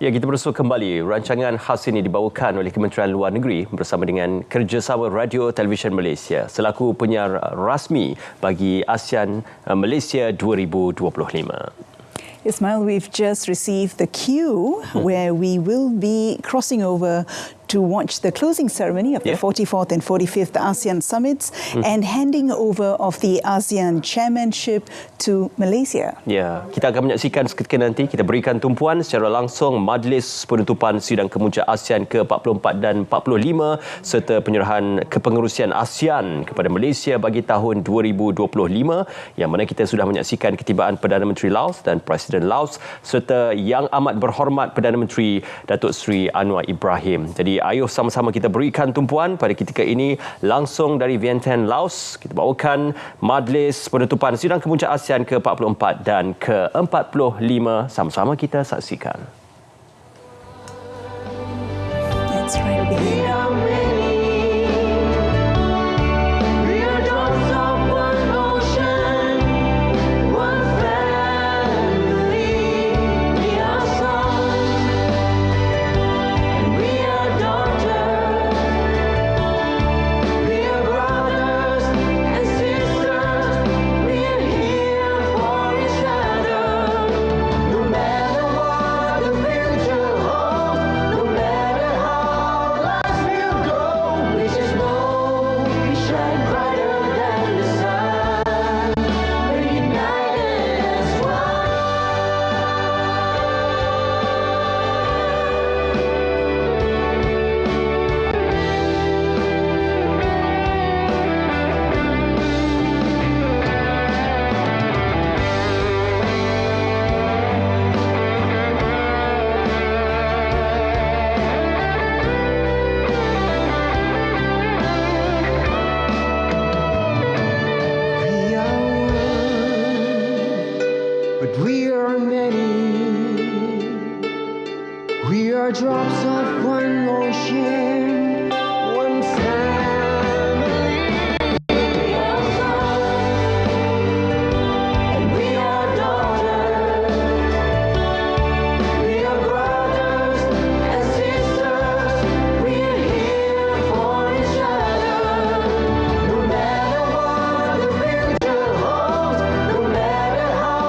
Ya, kita bersua kembali. Rancangan khas ini dibawakan oleh Kementerian Luar Negeri bersama dengan Kerjasama Radio Televisyen Malaysia selaku penyiar rasmi bagi ASEAN Malaysia 2025. Ismail, we've just received the cue where we will be crossing over to watch the closing ceremony of the 44th and 45th ASEAN Summits and handing over of the ASEAN chairmanship to Malaysia. Ya, kita akan menyaksikan seketika nanti. Kita berikan tumpuan secara langsung majlis penutupan sidang kemuncak ASEAN ke-44 dan 45 serta penyerahan kepengerusian ASEAN kepada Malaysia bagi tahun 2025 yang mana kita sudah menyaksikan ketibaan Perdana Menteri Laos dan Presiden Laos serta Yang Amat Berhormat Perdana Menteri Datuk Seri Anwar Ibrahim. Jadi ayuh sama-sama kita berikan tumpuan pada ketika ini langsung dari Vientiane, Laos. Kita bawakan majlis penutupan sidang kemuncak ASEAN ke-44 dan ke-45. Sama-sama kita saksikan. That's right. But we are many, we are drops of one ocean, one family. We are sons, and we are daughters, we are brothers and sisters, we are here for each other. No matter what the future holds, no matter how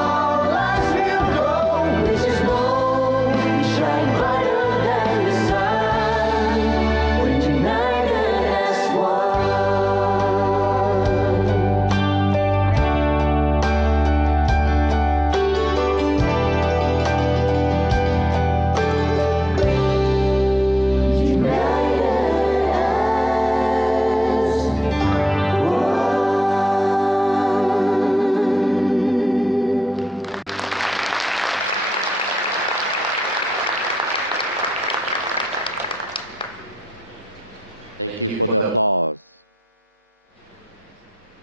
Thank you for the applause.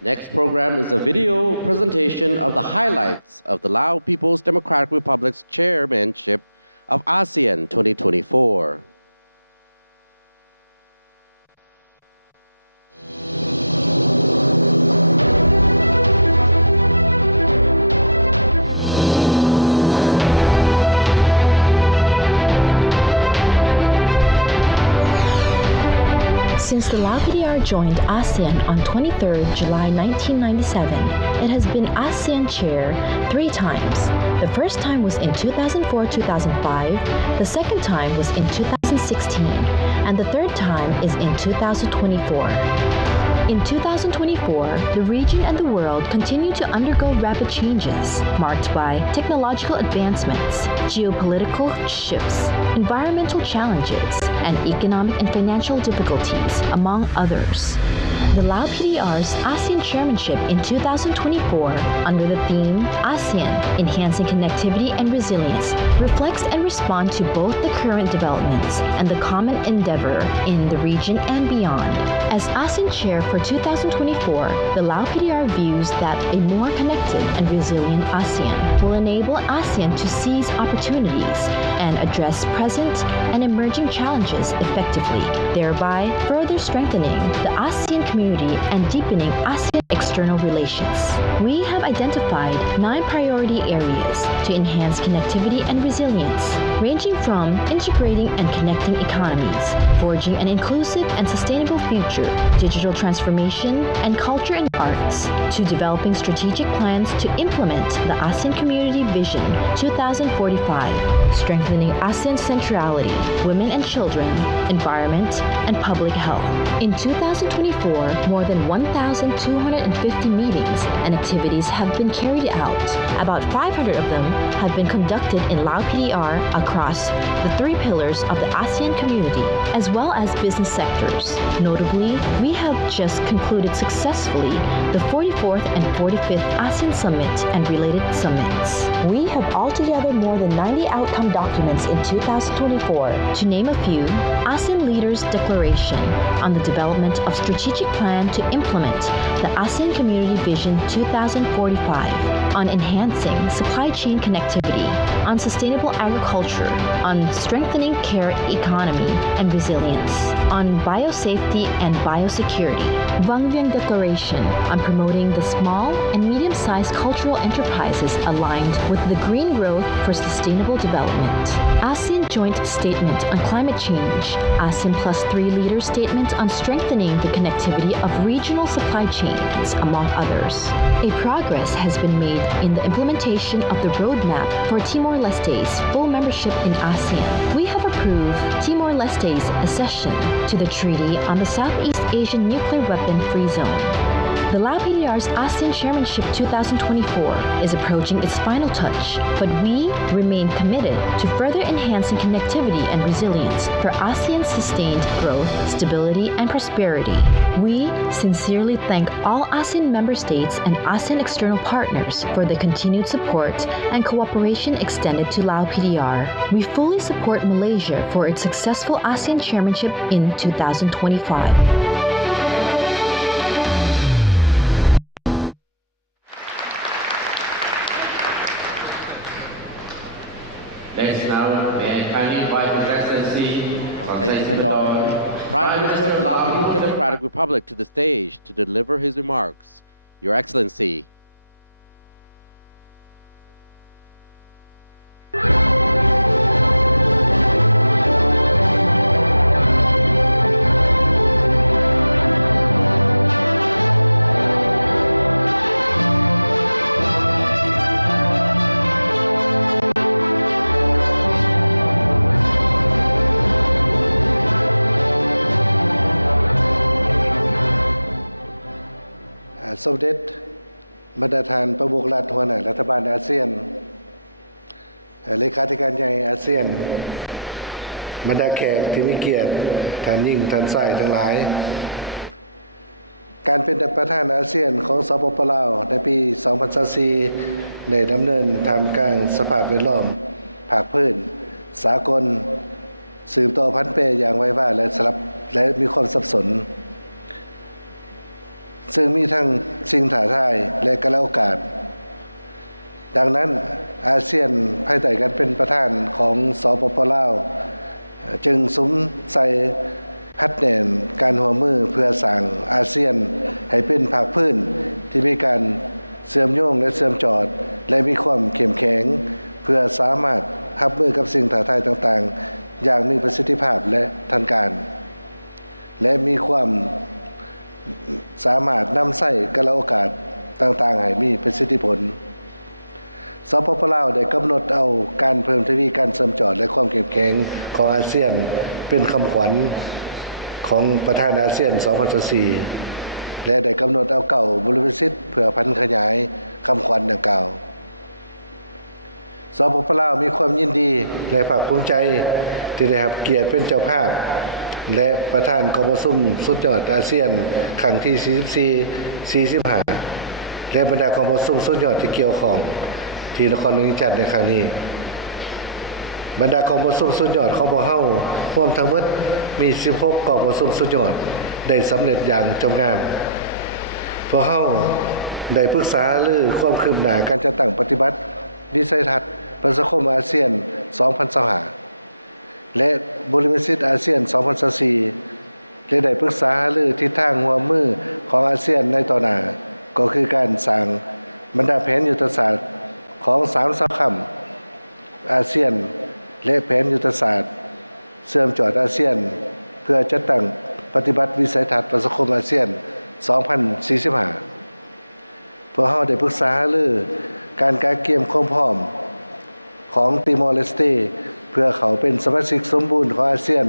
Next program is a video presentation of the highlights of the Lao People's Democratic Republic's chairmanship of ASEAN 2024. Since the Lao PDR joined ASEAN on 23rd July 1997, it has been ASEAN chair 3 times. The first time was in 2004-2005, the second time was in 2016, and the third time is in 2024. In 2024, the region and the world continue to undergo rapid changes, marked by technological advancements, geopolitical shifts, environmental challenges, and economic and financial difficulties, among others. The Lao PDR's ASEAN chairmanship in 2024, under the theme ASEAN, Enhancing Connectivity and Resilience, reflects and responds to both the current developments and the common endeavor in the region and beyond. As ASEAN chair for 2024, the Lao PDR views that a more connected and resilient ASEAN will enable ASEAN to seize opportunities and address present and emerging challenges effectively, thereby further strengthening the ASEAN community and deepening ASEAN external relations. We have identified 9 priority areas to enhance connectivity and resilience, ranging from integrating and connecting economies, forging an inclusive and sustainable future, digital transformation, and culture and arts, to developing strategic plans to implement the ASEAN Community Vision 2045, strengthening ASEAN centrality, women and children, environment, and public health. In 2024, more than 1,250 meetings and activities have been carried out. About 500 of them have been conducted in Lao PDR across the 3 pillars of the ASEAN community, as well as business sectors. Notably, we have just concluded successfully the 44th and 45th ASEAN Summit and related summits. We have altogether more than 90 outcome documents in 2024. To name a few, ASEAN Leaders Declaration on the development of strategic plan to implement the ASEAN Community Vision 2045, on enhancing supply chain connectivity, on sustainable agriculture, on strengthening care economy and resilience, on biosafety and biosecurity. Bahagian Declaration on promoting the small and medium-sized cultural enterprises aligned with the green growth for sustainable development. ASEAN Joint Statement on Climate Change, ASEAN +3 Leader Statement on strengthening the connectivity of regional supply chains, among others. A progress has been made in the implementation of the roadmap for Timor-Leste's full membership in ASEAN. We have approved Timor-Leste's accession to the Treaty on the Southeast Asian Nuclear Weapon-Free Zone. The Lao PDR's ASEAN Chairmanship 2024 is approaching its final touch, but we remain committed to further enhancing connectivity and resilience for ASEAN's sustained growth, stability, and prosperity. We sincerely thank all ASEAN member states and ASEAN external partners for the continued support and cooperation extended to Lao PDR. We fully support Malaysia for its successful ASEAN Chairmanship in 2025. Prime Minister of the Lao People's Democratic Republic to the stage to deliver his remarks. Your Excellency.สมเด็จบรรดาท่านประมุขรัฐหัวหน้ารัฐบาลอาเซียนเลขาธิการใหญ่อาเซียนบรรดาแขกที่มีเกียรติท่านยิ่งท่านชายทั้งหลายการเป็นประธานอาเซียนของสปป.ลาวในปี 2024 ได้ดำเนินท่ามกลางสภาพแวดล้อมภาคพื้นสากลสืบต่อพันปีอย่างไวว่าและมีความสับสนซึ่งมีทั้งสิ่งท้าทายและกระโอกาสดังนั้นอาเซียนภายใต้การเป็นประธานของสปป.ลาวจึงสุมใส่ฮัดแน่นการร่วมมือเพื่อสร้างอาเซียนให้เป็นภาคพื้นที่มีการเชื่อมโยงและเชื่อมจอดและมีความเข้มแข็งเพื่อสามารถรับมือกับสิ่งท้าทายต่างๆอย่างมีประสิทธิภาพและทันการและมีความสามารถนำใช้กระโอกาสต่างๆให้มีประสิทธิผลสปป.ลาวได้กำหนดเอาการเพิ่มทวีการเชื่อมจอดและความเข้มแข็งของอาเซียนเป็นคำขวัญของประธานอาเซียน 2024 และได้กำหนดเอาเก่าบริสิทธิ์เพื่อพันขยายคำขวัญดังกล่าวสปป.ลาวมีความยินดีและภาคภูมิใจที่ได้รับเกียรติเป็นเจ้าภาพและประธานกองประชุมสุดยอดอาเซียนครั้งที่ 44 45 และบรรดากองประชุมสุดยอดที่เกี่ยวข้องที่นครหลวงจันทร์ในครั้งนี้บรรดากองประชุมสุดยอดของพวกเฮารวมทั้งหมดมี16กองประชุมสุดยอดได้สำเร็จอย่างจงงามพวกเฮาได้ปรึกษาหรือความคืบหน้าการจัดตั้งปฏิบัติวิสัยทัศน์ประชาคมอาเซียน 2025 และบริษัทอาเซียน 2024 และได้ปรึกษาหรือทิศทางร่วมมือของอาเซียนในต่อหน้า ก็คือการสร้างบรรดาแผนยุทธศาสตร์ของ3 สาขาอาเซียนและแผนยุทธศาสตร์เชื่อมจอดอาเซียนเพื่อจัดตั้งปฏิบัติวิสัยทัศน์ประชาคมอาเซียน 2045 พวกเราได้ปรึกษาหารือการเตรียมความพร้อมของติมอร์เลสเตเพื่อเขาเป็นสมาชิกสมบูรณ์ของอาเซียน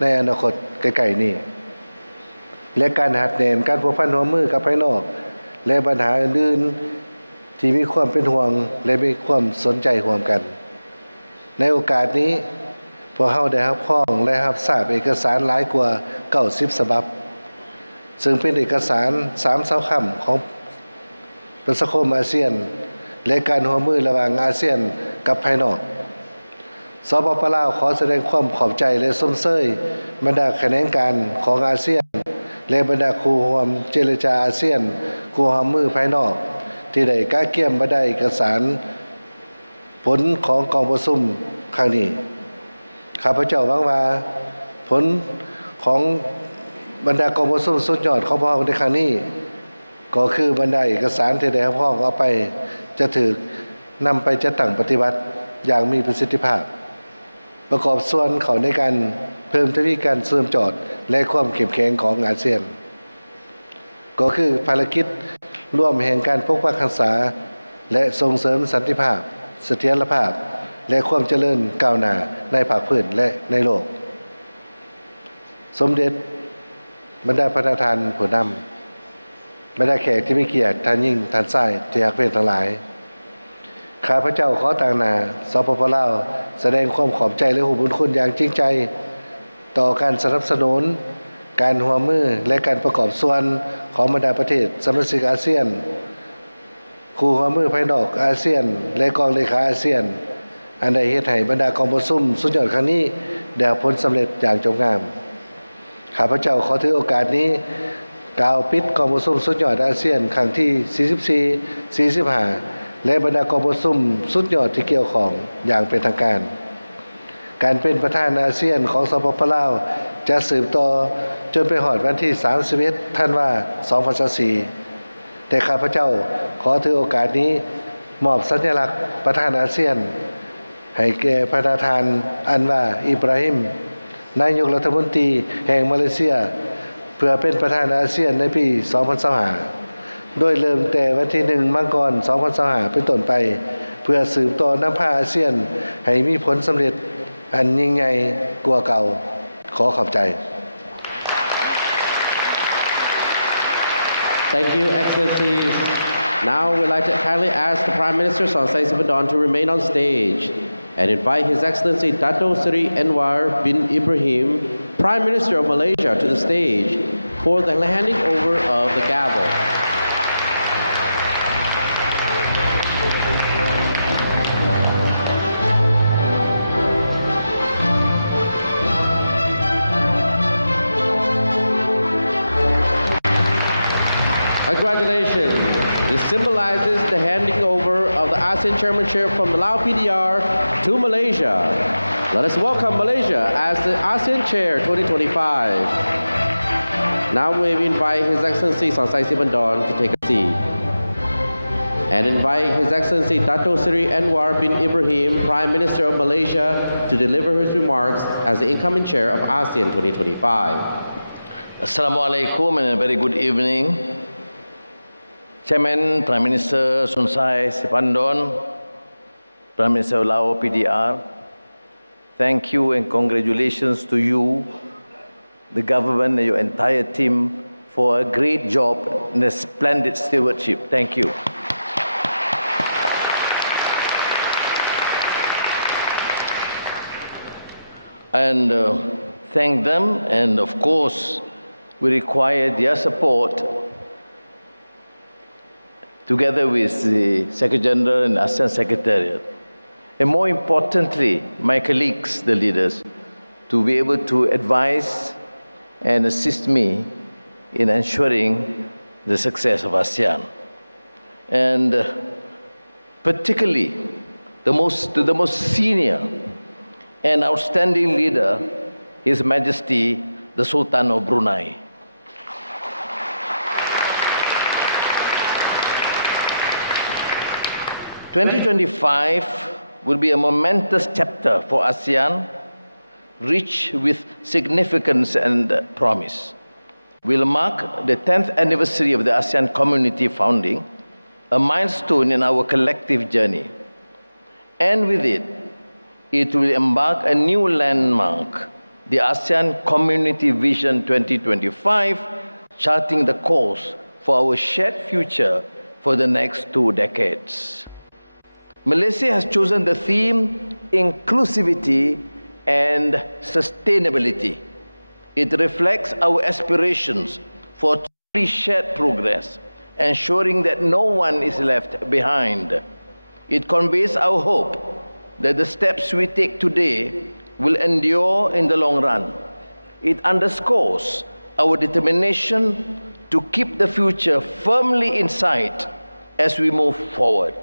ในอนาคตใกล้ๆนี้และการหัดแนนการพัวพันหัวมือกับภายนอกและปัญหาอื่นๆที่มีความเป็นห่วงและมีความสนใจร่วมกันในโอกาสนี้พวกเราได้รับข้องและรับทราบเอกสารหลายกว่า90 ฉบับซึ่งเป็นเอกสาร3 สาขาของประชาคมอาเซียนและการร่วมมือระหว่างอาเซียนกับภายนอกสปป.ลาวขอแสดงความขอบใจและสมเสยบรรดาแขนงการของอาเซียนและบรรดาครูร่วมเจรจาอาเซียนครูร่วมมือภายนอกที่ได้เกี่ยมบรรดาเอกสารผลของกองประชุมครั้งนี้ข้าพเจ้าหวังว่าผลของบรรดากองประชุมสุดยอดของพวกเราในครั้งนี้ก็คือบรรดาเอกสารที่ได้พวกเราเอาไปจะถูกนำไปจัดตั้งปฏิบัติอย่างมีประสิทธิภาพประกอบส่วนเขาในการเพิ่มทวีการเชื่อมจอดและความเข้มแข็งของอาเซียนก็คือภารกิจร่วมแห่งการปกปักรักษาและส่งเสริมสันติภาพเสถียรภาพและความเจริญก้าวหน้าในภาคพื้นและในโลกสมเด็จบรรดาประธานผู้นำบรรดาแขกที่มีเกียรติท่านยิ่งท่านชายที่รักเพื่อนทั้งหลายข้าพเจ้าขอต่างหน้าสปป.ลาวแสดงความขอบใจและหูบุญคุณอย่างจริงใจต่อการสนับสนุนการร่วมมือและการประกอบส่วนของบรรดาประเทศสมาชิกอาเซียนครูร่วมมือภายนอกอาเซียนและกองเลขาอาเซียนอันใดเฮ็ดให้บรรดากองประชุมสุดยอดครั้งนี้ได้ผลสำเร็จอย่างจงงามข้าพเจ้าขอถือโอกาสนี้กล่าวปิดกองประชุมสุดยอดอาเซียนครั้งที่ 44 45และบรรดากองประชุมสุดยอดที่เกี่ยวข้องอย่างเป็นทางการการเป็นประธานอาเซียนของสปป.ลาวจะสืบต่อจนไปฮอดวันที่ 31 ธันวาคม 2024แต่ข้าพเจ้าขอถือโอกาสนี้มอบสัญลักษณ์ประธานอาเซียนให้แก่ประธานอันวาอิบราฮิมนายกรัฐมนตรีแห่งมาเลเซียเพื่อเป็นประธานอาเซียนในปี 2025โดยเริ่มแต่วันที่ 1 มกราคม 2025เป็นต้นไปเพื่อสืบต่อนำพาอาเซียนให้มีผลสำเร็จอันยิ่งใหญ่กว่าเก่าขอขอบใจ Thank you, Excellencies. Now we'd like to kindly ask the Prime Minister Sansai Sipadon to remain on stage and invite His Excellency Dato Seri Anwar bin Ibrahim, Prime Minister of Malaysia, to the stage for the handing over of the gavel. Congratulations. This symbolizes the handing over of the ASEAN chairmanship from the Lao PDR to Malaysia. Let us welcome Malaysia as the ASEAN Chair 2025. Now may we invite His Excellency Sansai Sipadon to take a seat. And invite His Excellency Dato Seri Anwar bin Ibrahim, Prime Minister of Malaysia, to deliver his remarks as the incoming Chair of ASEAN 2025. Assalamualaikum and a very good evening. Chairman, Prime Minister Sunsai Sipandon, Prime Minister of Lao PDR, thank you and congratulations to you, the government and your entire team for a great job and a splendid stewardship. Thank you. And thank them, and of course we require their support together with the Secretary General and ASEAN Secretariat. And more importantly, my colleagues, the leaders, to be able to advise and assist me in ensuring the success of ASEAN. And particularly, the most senior and outstanding leader, His Majesty, the Sultan of Brunei. 2025 will be a momentous chapter for ASEAN, rich with significance and promise. Will mark the 10th anniversary of the ASEAN community founding, a milestone in our collective journey. And with it, it will embark a new landmark, the ASEAN Community Vision 2025, charting the course for our shared future for the next 2 decades. Malaysia has chosen the theme inclusivity and sustainability. It reflects our aspirations for truly shared progress, ensuring that no one is left behind. It conveys our hope that the steps we take today will endure in the long run. It underscores our determination to keep the future firmly in sight as we move forward.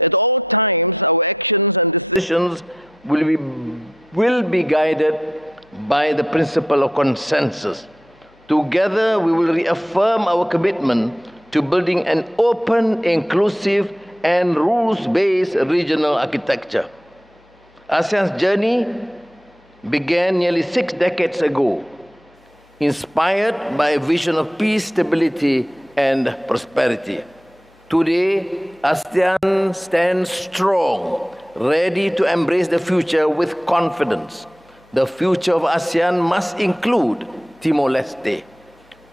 At all times, our actions and decisions will be guided by the principle of consensus. Together, we will reaffirm our commitment to building an open, inclusive, and rules-based regional architecture. ASEAN's journey began nearly 6 decades ago, inspired by a vision of peace, stability, and prosperity. Today, ASEAN stands strong, ready to embrace the future with confidence. The future of ASEAN must include Timor-Leste,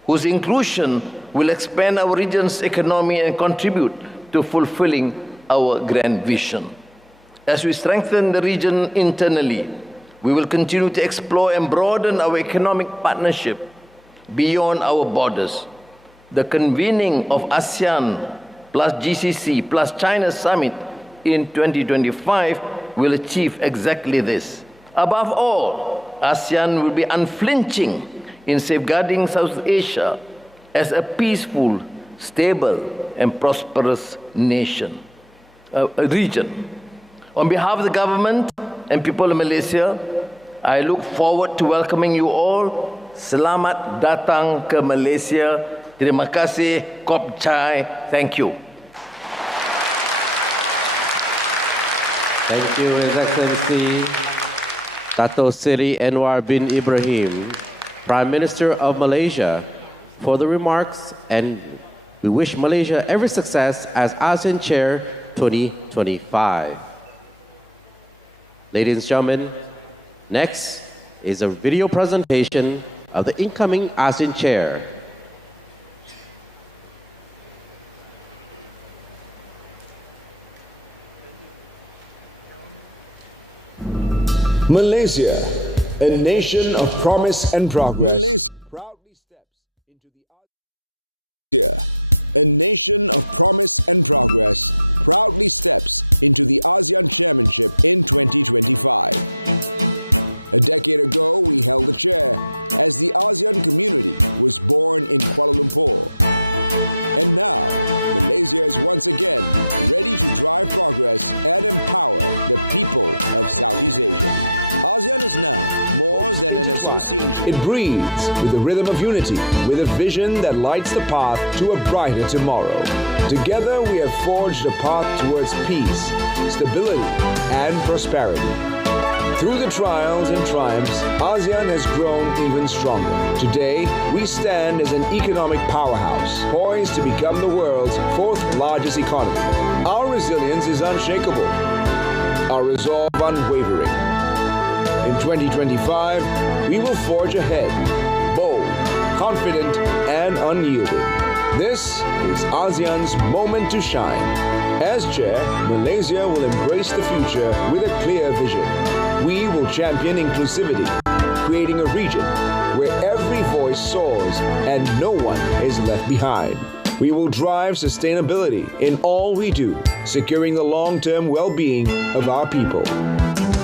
whose inclusion will expand our region's economy and contribute to fulfilling our grand vision. As we strengthen the region internally, we will continue to explore and broaden our economic partnership beyond our borders. The convening of ASEAN plus GCC plus China Summit in 2025 will achieve exactly this. Above all, ASEAN will be unflinching in safeguarding South Asia as a peaceful, stable, and prosperous region. On behalf of the government and people of Malaysia, I look forward to welcoming you all. Selamat datang ke Malaysia. Terima kasih. Kop Chai. Thank you. Thank you, His Excellency Dato Seri Anwar bin Ibrahim, Prime Minister of Malaysia, for the remarks, and we wish Malaysia every success as ASEAN Chair 2025. Ladies and gentlemen, next is a video presentation of the incoming ASEAN Chair. Malaysia, a nation of promise and progress. Malaysia proudly steps into the ASEAN. A nation of promise and progress proudly steps into the ASEAN Chairmanship in 2025. A decade ago, we held the chair as the ASEAN community was born in Kuala Lumpur. And now, Malaysia is once again ready to drive progress and empower the people of Southeast Asia. ASEAN is now more than an association. It breathes with the rhythm of unity, with a vision that lights the path to a brighter tomorrow. Together, we have forged a path towards peace, stability, and prosperity. Through the trials and triumphs, ASEAN has grown even stronger. Today, we stand as an economic powerhouse, poised to become the world's 4th largest economy. Our resilience is unshakable, our resolve unwavering. In 2025, we will forge ahead, bold, confident, and unyielding. This is ASEAN's moment to shine. As chair, Malaysia will embrace the future with a clear vision. We will champion inclusivity, creating a region where every voice soars and no one is left behind. We will drive sustainability in all we do, securing the long-term well-being of our people.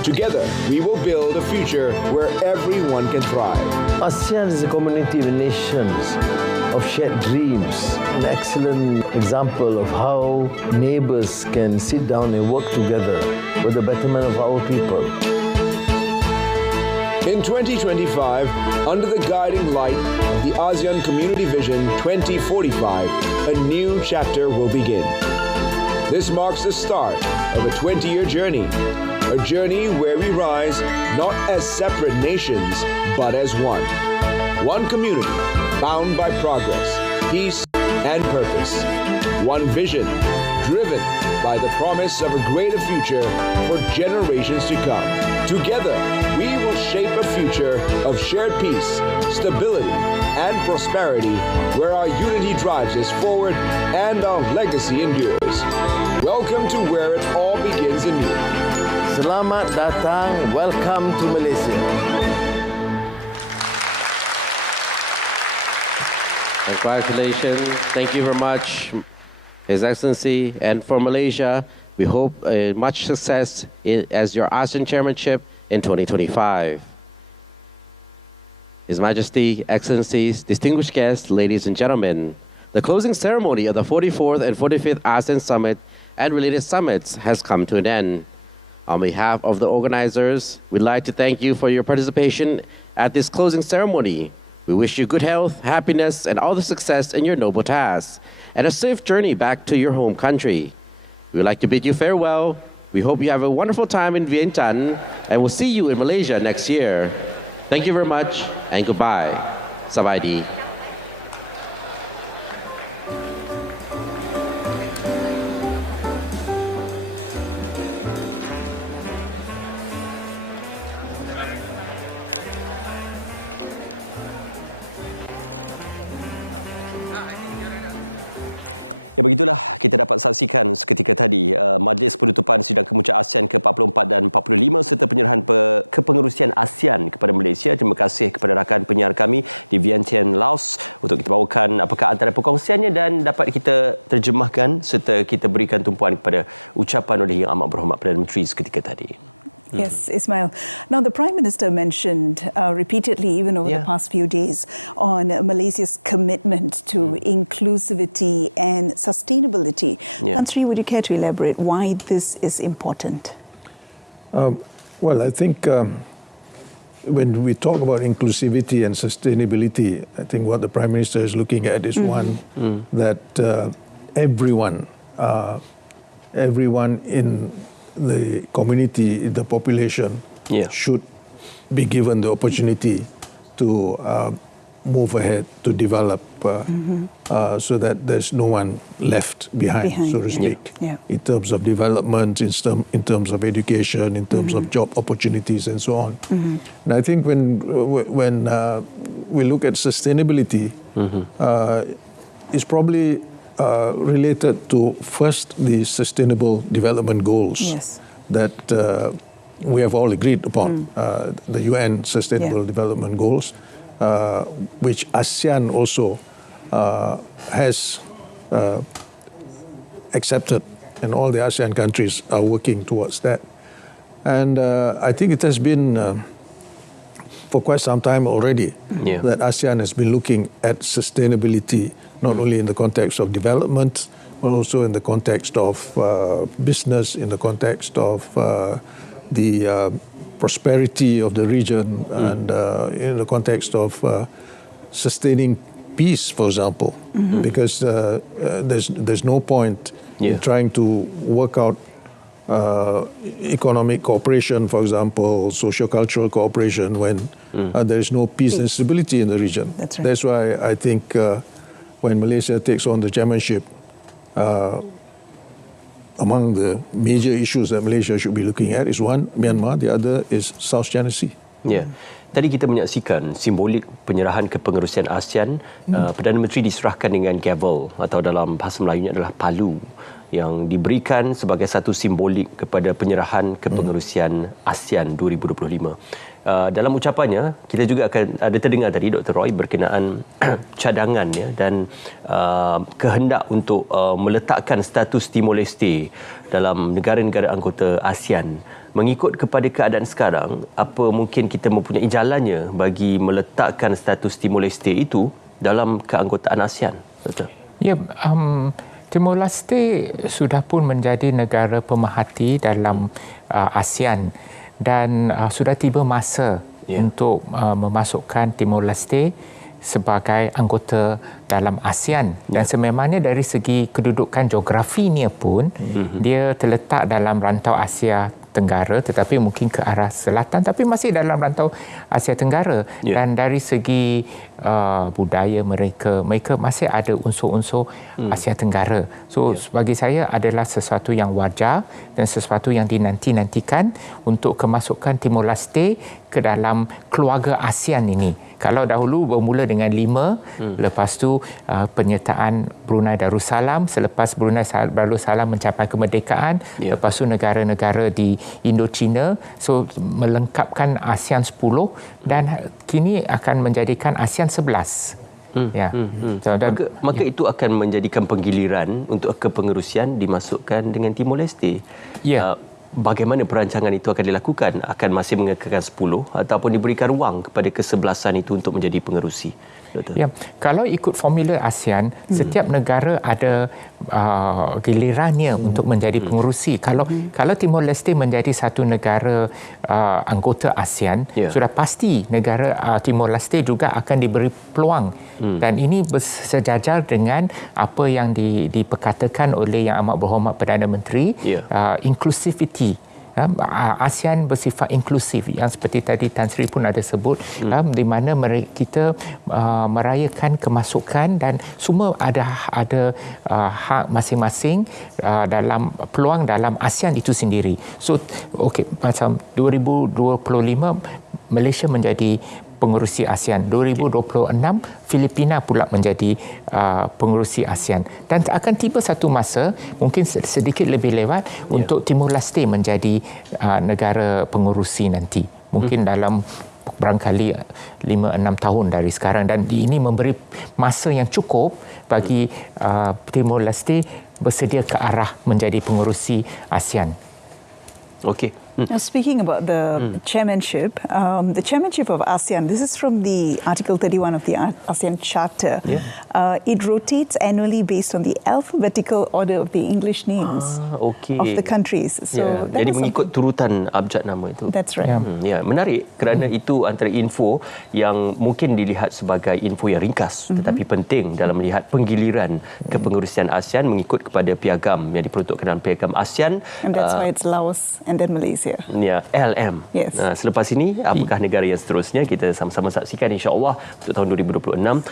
Together, we will build a future where everyone can thrive. ASEAN is a community of nations of shared dreams, an excellent example of how neighbors can sit down and work together for the betterment of our people. In 2025, under the guiding light of the ASEAN Community Vision 2045, a new chapter will begin. This marks the start of a 20-year journey. A journey where we rise not as separate nations, but as one. One community bound by progress, peace, and purpose. One vision driven by the promise of a greater future for generations to come. Together, we will shape a future of shared peace, stability, and prosperity where our unity drives us forward and our legacy endures. Welcome to where it all begins anew. Selamat datang, welcome to Malaysia. Congratulations. Thank you very much, His Excellency. And for Malaysia, we hope much success as your ASEAN chairmanship in 2025. His Majesty, Excellencies, distinguished guests, ladies and gentlemen, the closing ceremony of the 44th and 45th ASEAN Summit and related summits has come to an end. On behalf of the organizers, we'd like to thank you for your participation at this closing ceremony. We wish you good health, happiness, and all the success in your noble tasks, and a safe journey back to your home country. We would like to bid you farewell. We hope you have a wonderful time in Vientiane, and we'll see you in Malaysia next year. Thank you very much, and goodbye. Sawadee. Ya, begitulah kita dapat saksikan seketika tadi majlis penutupan sidang kemuncak ASEAN ke-44 dan 45 serta penyerahan kepengerusian ASEAN kepada Malaysia. Terima kasih kepada rakan penyiar kami di Vientiane, Laos untuk kita bawakan apakah antara perkongsiannya dan dapat kita terjemahkan serta kita berikan tumpuan kepada ucapan oleh Yang Amat Berhormat Perdana Menteri seketika tadi. Yes, Ismail. Now, the Prime Minister mentioned repeatedly, even over the past few days, on Malaysia's commitment to inclusivity and sustainability. Tan Sri, would you care to elaborate why this is important? Well, I think when we talk about inclusivity and sustainability, I think what the Prime Minister is looking at is one, that everyone in the community, the population, should be given the opportunity to move ahead, to develop, so that there's no one left behind so to speak, in terms of development, in terms of education, in terms of job opportunities, and so on. And I think when we look at sustainability, it's probably related to first the Sustainable Development Goals that we have all agreed upon, the UN Sustainable Development Goals, which ASEAN also has accepted, and all the ASEAN countries are working towards that. And I think it has been for quite some time already that ASEAN has been looking at sustainability, not only in the context of development, but also in the context of business, in the context of the prosperity of the region, and in the context of sustaining peace, for example, because there's no point in trying to work out economic cooperation, for example, socio-cultural cooperation, when there is no peace and stability in the region. That's right. That's why I think when Malaysia takes on the chairmanship, among the major issues that Malaysia should be looking at is one, Myanmar, the other is South China Sea. Tadi kita menyaksikan simbolik penyerahan kepengerusian ASEAN. Perdana Menteri diserahkan dengan gavel, atau dalam bahasa Melayunya adalah palu, yang diberikan sebagai satu simbolik kepada penyerahan kepengerusian ASEAN 2025. Dalam ucapannya, kita juga akan ada terdengar tadi Dr. Roy berkenaan cadangan dan kehendak untuk meletakkan status Timor-Leste dalam negara-negara anggota ASEAN. Mengikut kepada keadaan sekarang, apa mungkin kita mempunyai jalannya bagi meletakkan status Timor-Leste itu dalam keanggotaan ASEAN? Betul? Ya, Timor-Leste sudah pun menjadi negara pemerhati dalam ASEAN, dan sudah tiba masa untuk memasukkan Timor-Leste sebagai anggota dalam ASEAN dan sememangnya dari segi kedudukan geografinya pun dia terletak dalam rantau Asia Tenggara tetapi mungkin ke arah selatan tapi masih dalam rantau Asia Tenggara dan dari segi budaya mereka masih ada unsur-unsur Asia Tenggara. So bagi saya adalah sesuatu yang wajar dan sesuatu yang dinanti-nantikan untuk kemasukan Timor Leste ke dalam keluarga ASEAN ini. Kalau dahulu bermula dengan 5, lepas tu penyertaan Brunei Darussalam, selepas Brunei Darussalam mencapai kemerdekaan, lepas tu negara-negara di Indochina, so melengkapkan ASEAN 10 dan kini akan menjadikan ASEAN 11. So, maka itu akan menjadikan penggiliran untuk kepengerusian dimasukkan dengan Timor Leste. Bagaimana perancangan itu akan dilakukan? Akan masih mengekalkan 10 ataupun diberikan ruang kepada kesebelasan itu untuk menjadi pengerusi? Doktor? Ya, kalau ikut formula ASEAN, setiap negara ada gilirannya untuk menjadi pengerusi. Kalau Timor Leste menjadi satu negara anggota ASEAN, sudah pasti negara Timor Leste juga akan diberi peluang. Dan ini bersejajar dengan apa yang diperkatakan oleh Yang Amat Berhormat Perdana Menteri, inclusivity. ASEAN bersifat inklusif yang seperti tadi Tan Sri pun ada sebut, di mana kita merayakan kemasukan dan semua ada hak masing-masing dalam peluang dalam ASEAN itu sendiri. So macam 2025 Malaysia menjadi pengerusi ASEAN, 2026 Filipina pula menjadi pengerusi ASEAN dan akan tiba satu masa mungkin sedikit lebih lewat untuk Timor Leste menjadi negara pengerusi nanti, mungkin dalam barangkali 5-6 tahun dari sekarang dan ini memberi masa yang cukup bagi Timor Leste bersedia ke arah menjadi pengerusi ASEAN. Okey. Now, speaking about the chairmanship of ASEAN, this is from the Article 31 of the ASEAN Charter. It rotates annually based on the alphabetical order of the English names of the countries. So jadi mengikut turutan abjad nama itu. That's right. Menarik kerana itu antara info yang mungkin dilihat sebagai info yang ringkas tetapi penting dalam melihat penggiliran kepengerusian ASEAN mengikut kepada piagam yang diperuntukkan dalam piagam ASEAN. And that's why it's Laos and then Malaysia. LM. Yes. Selepas ini, apakah negara yang seterusnya? Kita sama-sama saksikan insya-Allah untuk tahun 2026.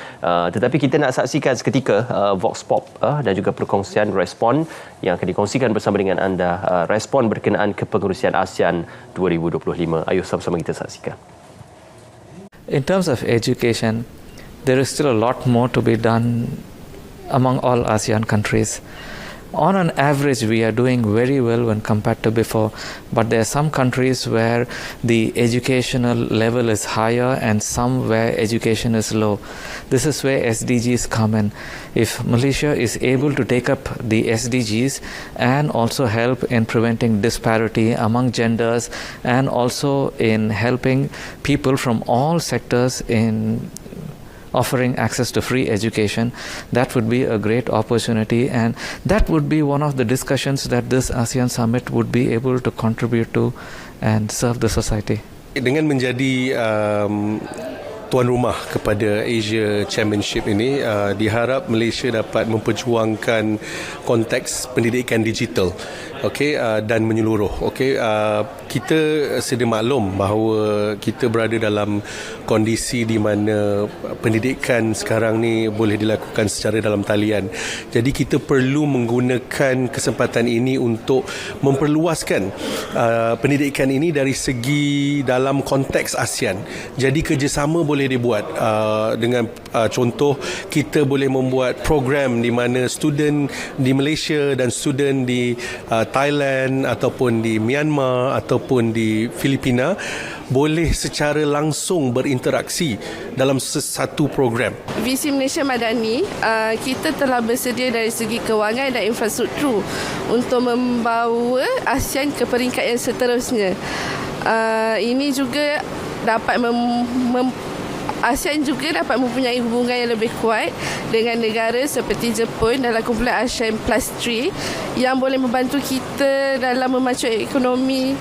Tetapi kita nak saksikan seketika Vox Pop dan juga perkongsian respon yang akan dikongsikan bersama dengan anda. Respon berkenaan kepengerusian ASEAN 2025. Ayuh sama-sama kita saksikan. In terms of education, there is still a lot more to be done among all ASEAN countries. On an average, we are doing very well when compared to before, but there are some countries where the educational level is higher and some where education is low. This is where SDGs come in. If Malaysia is able to take up the SDGs and also help in preventing disparity among genders and also in helping people from all sectors in offering access to free education, that would be a great opportunity, and that would be one of the discussions that this ASEAN Summit would be able to contribute to and serve the society. Dengan menjadi tuan rumah kepada Asia Championship ini, diharap Malaysia dapat memperjuangkan konteks pendidikan digital, dan menyeluruh. Kita sedia maklum bahawa kita berada dalam kondisi di mana pendidikan sekarang ni boleh dilakukan secara dalam talian. Jadi kita perlu menggunakan kesempatan ini untuk memperluaskan pendidikan ini dari segi dalam konteks ASEAN. Jadi kerjasama boleh dibuat dengan contoh kita boleh membuat program di mana student di Malaysia dan student di Thailand ataupun di Myanmar ataupun di Filipina boleh secara langsung berinteraksi dalam satu program. Visi Malaysia Madani, kita telah bersedia dari segi kewangan dan infrastruktur untuk membawa ASEAN ke peringkat yang seterusnya. Ini juga dapat ASEAN juga dapat mempunyai hubungan yang lebih kuat dengan negara seperti Jepun dalam kumpulan ASEAN Plus 3 yang boleh membantu kita dalam memacu ekonomi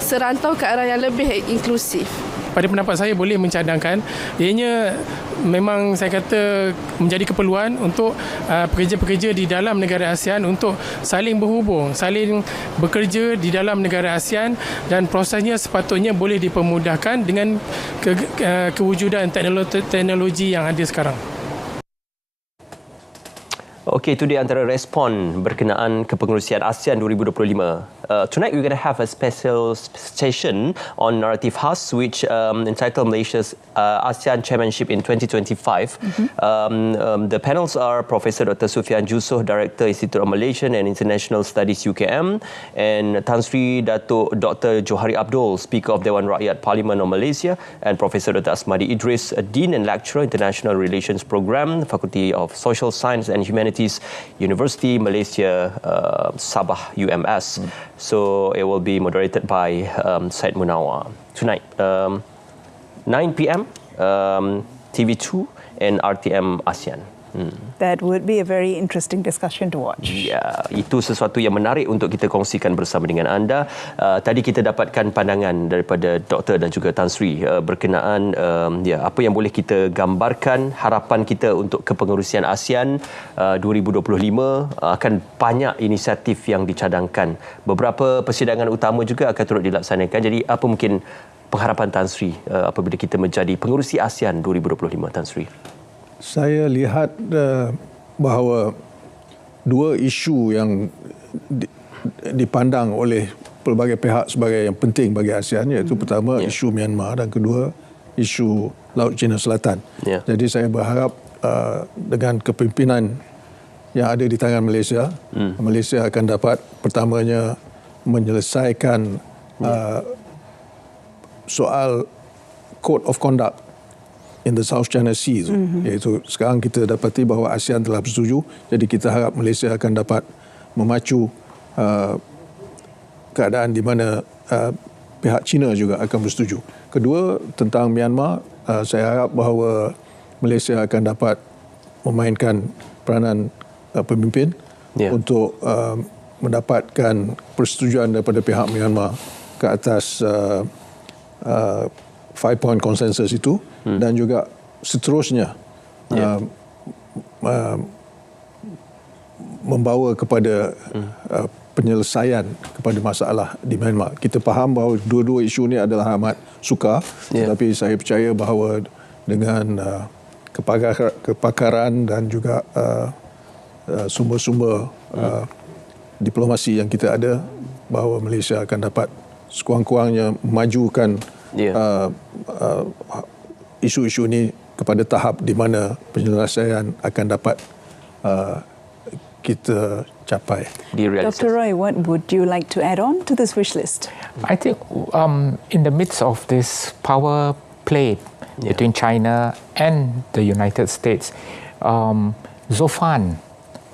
serantau ke arah yang lebih inklusif. pada pendapat saya boleh mencadangkan. Ianya memang saya kata menjadi keperluan untuk pekerja-pekerja di dalam negara ASEAN untuk saling berhubung, saling bekerja di dalam negara ASEAN, dan prosesnya sepatutnya boleh dipermudahkan dengan kewujudan teknologi yang ada sekarang. Okey, itu dia antara respon berkenaan Kepengerusian ASEAN 2025. Tonight we're going to have a special session on narrative khas which entitled Malaysia's ASEAN Chairmanship in 2025. The panels are Professor Dr. Sufian Jusoh, Director Institute of Malaysian and International Studies UKM, and Tan Sri Datuk Dr. Johari Abdul, Speaker of Dewan Rakyat Parlimen of Malaysia, and Professor Dr. Asmadi Idris, Dean and Lecturer International Relations Program, Faculty of Social Science and Humanities, University Malaysia Sabah UMS. So it will be moderated by Syed Munawar tonight, 9 p.m. TV2 and RTM ASEAN. That would be a very interesting discussion to watch. Ya, itu sesuatu yang menarik untuk kita kongsikan bersama dengan anda. Tadi kita dapatkan pandangan daripada Doktor dan juga Tan Sri berkenaan apa yang boleh kita gambarkan harapan kita untuk Kepengerusian ASEAN 2025. Akan banyak inisiatif yang dicadangkan. Beberapa persidangan utama juga akan turut dilaksanakan. Jadi apa mungkin pengharapan Tan Sri apabila kita menjadi pengerusi ASEAN 2025, Tan Sri? Saya lihat bahawa dua isu yang dipandang oleh pelbagai pihak sebagai yang penting bagi ASEAN, iaitu pertama isu Myanmar dan kedua isu Laut Cina Selatan. Jadi saya berharap dengan kepimpinan yang ada di tangan Malaysia, Malaysia akan dapat pertamanya menyelesaikan soal Code of Conduct in the South China Sea, iaitu sekarang kita dapati bahawa ASEAN telah bersetuju, jadi kita harap Malaysia akan dapat memacu keadaan di mana pihak China juga akan bersetuju. Kedua, tentang Myanmar, saya harap bahawa Malaysia akan dapat memainkan peranan pemimpin untuk mendapatkan persetujuan daripada pihak Myanmar ke atas 5-point consensus itu, dan juga seterusnya membawa kepada penyelesaian kepada masalah di Myanmar. Kita faham bahawa dua-dua isu ini adalah amat sukar, tetapi saya percaya bahawa dengan kepakaran dan juga sumber-sumber diplomasi yang kita ada, bahawa Malaysia akan dapat sekurang-kurangnya memajukan isu-isu ini kepada tahap di mana penyelesaian akan dapat kita capai. Dr. Roy, what would you like to add on to this wish list? I think in the midst of this power play between China and the United States, Zoufan,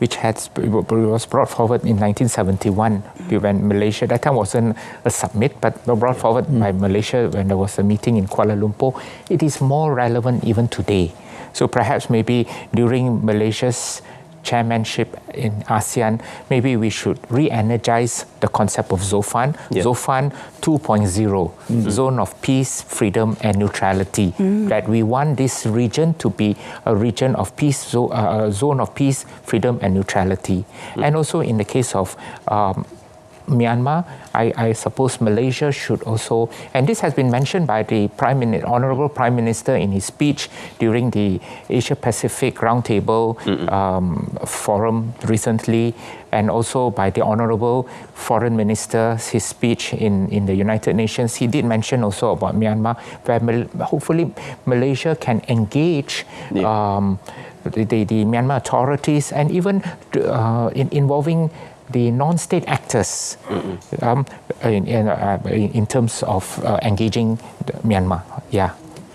which was brought forward in 1971 when Malaysia, that time wasn't a summit, but brought forward by Malaysia when there was a meeting in Kuala Lumpur. It is more relevant even today. So perhaps maybe during Malaysia's chairmanship in ASEAN, maybe we should re-energize the concept of Zoufan, Zoufan 2.0, Zone of Peace, Freedom and Neutrality. That we want this region to be a region of peace, zone of peace, freedom and neutrality. And also in the case of Myanmar, I suppose Malaysia should also, and this has been mentioned by the Honourable Prime Minister in his speech during the Asia Pacific Roundtable Forum recently, and also by the Honourable Foreign Minister, his speech in the United Nations. He did mention also about Myanmar, where hopefully Malaysia can engage the Myanmar authorities, and even involving the non-state actors in terms of engaging Myanmar.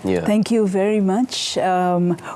Thank you very much.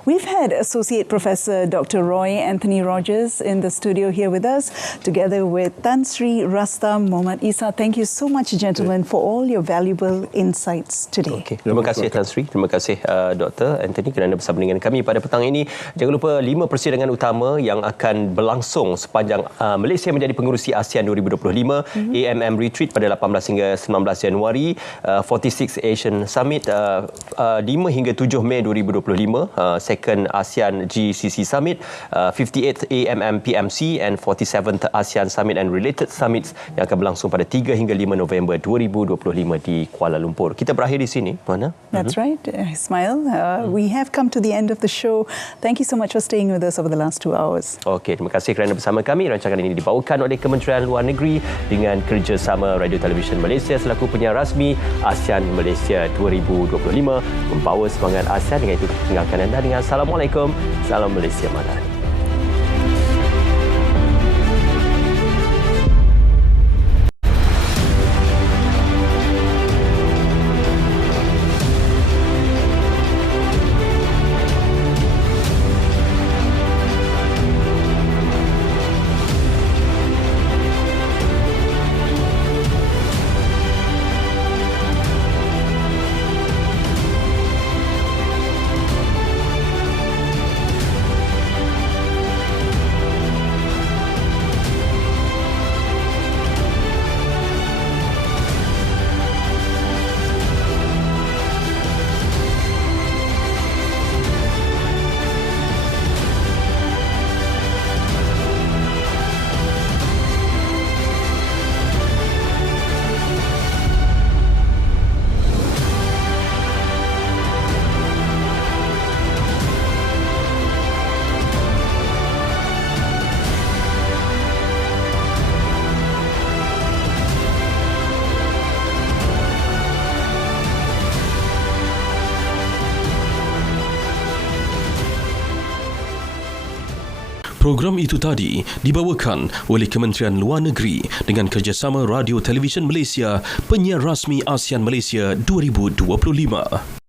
We've had Associate Professor Dr. Roy Anthony Rogers in the studio here with us, together with Tan Sri Rastam Muhammad Isa. Thank you so much, gentlemen, for all your valuable insights today. Okay. Terima kasih Tan Sri, terima kasih Dr. Anthony kerana bersama dengan kami pada petang ini. Jangan lupa 5 persidangan utama yang akan berlangsung sepanjang Malaysia menjadi pengerusi ASEAN 2025, AMM Retreat pada 18 hingga 19 Januari, 46 Asian Summit 5 hingga 7 Mei 2025, Second ASEAN GCC Summit, 58th AMM PMC and 47th ASEAN Summit and related summits yang akan berlangsung pada 3 hingga 5 November 2025 di Kuala Lumpur. Kita berakhir di sini, mana? That's right, Ismail. We have come to the end of the show. Thank you so much for staying with us over the last 2 hours. Okey, terima kasih kerana bersama kami. Rancangan ini dibawakan oleh Kementerian Luar Negeri dengan kerjasama Radio Televisyen Malaysia selaku penyiar rasmi ASEAN Malaysia 2025. Membawa semangat ASEAN. Dengan itu kita tinggalkan anda dengan Assalamualaikum. Salam Malaysia Madani. Program itu tadi dibawakan oleh Kementerian Luar Negeri dengan kerjasama Radio Televisyen Malaysia, penyiar rasmi ASEAN Malaysia 2025.